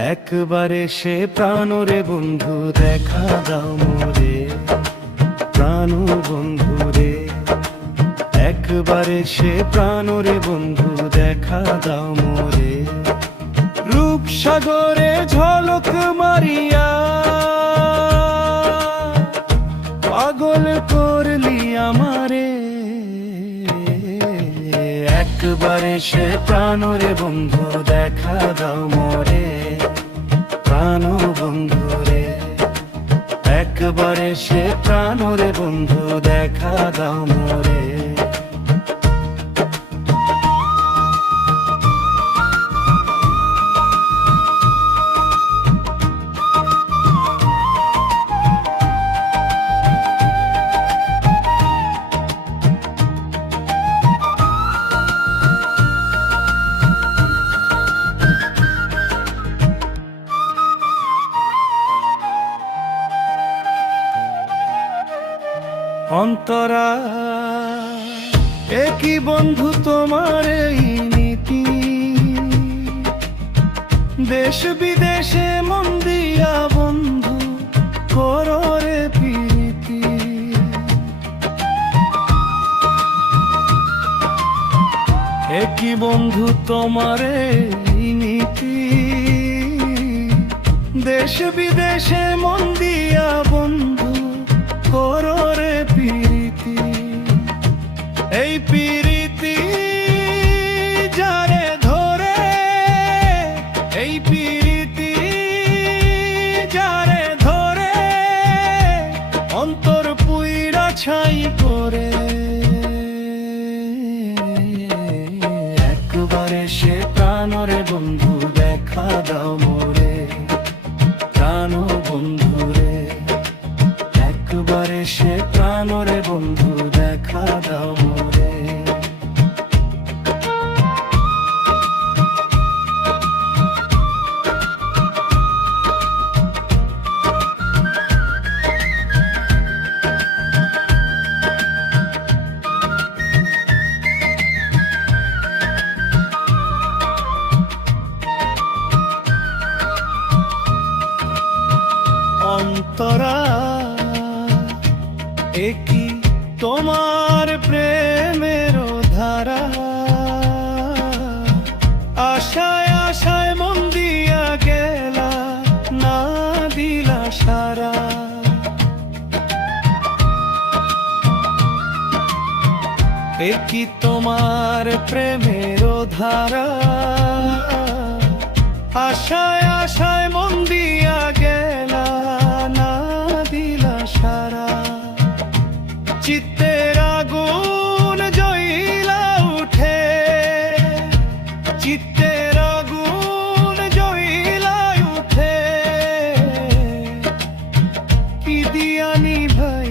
একবারে সে প্রাণরে বন্ধু দেখা দাও মোরে, প্রাণ বন্ধু রে। একবারে সে প্রাণরে বন্ধু দেখা দাও মোরে, রূপসাগরে ঝলক মারিয়া পাগল করলি আমারে। একবারে সে প্রাণরে বন্ধু দেখা দাও মোরে, প্রাণ বন্ধু রে। একবারে সে প্রাণরে বন্ধু দেখা দাও মোরে। অন্তরা একই বন্ধু তোমার এই নীতি, দেশ বিদেশে মন দিয়া বন্ধু করো রে প্রীতি। একই বন্ধু তোমার এই নীতি, দেশ বিদেশে মন দিয়া বন্ধু করো রে প্রীতি। এই প্রীতি যারে ধরে, এই প্রীতি যারে ধরে, অন্তর পুইরা ছাই করে। একবারে সে প্রাণরে বন্ধু দেখা দাও মোরে, প্রাণ বন্ধু রে। একবারে সে প্রাণরে বন্ধু দেখা দাও মোরে। অন্তরা একই তোমার প্রেমের ধারা, আশায় আশায় মন দিয়া গেলা না দিলা সারা। একই তোমার প্রেমের ধারা, আশায় আশায় মন দিয়া গেলা না দিলা সারা। চিত্তের আগুন জ্বলা উঠে, চিত্তের আগুন জ্বলা উঠে, কি দিয়ানি ভাই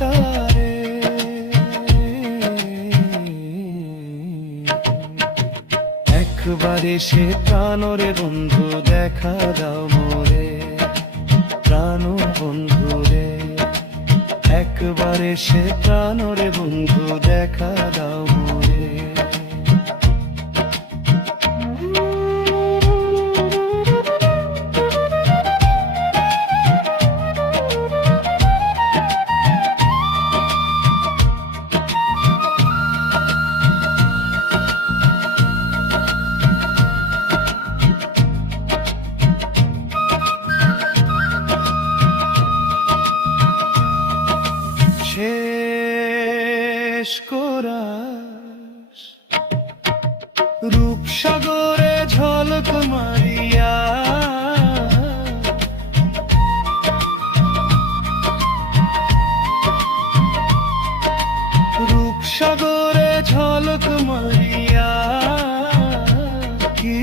তারে। একবারে সে প্রাণরে বন্ধু দেখা দাও মোরে, প্রাণ বন্ধু রে। একবারে সে প্রাণরে বন্ধু দেখা দাও মোরে। শেষ কোরাস রূপসাগরে ঝলক মারিয়া, রূপসাগরে ঝলক মারিয়া, কি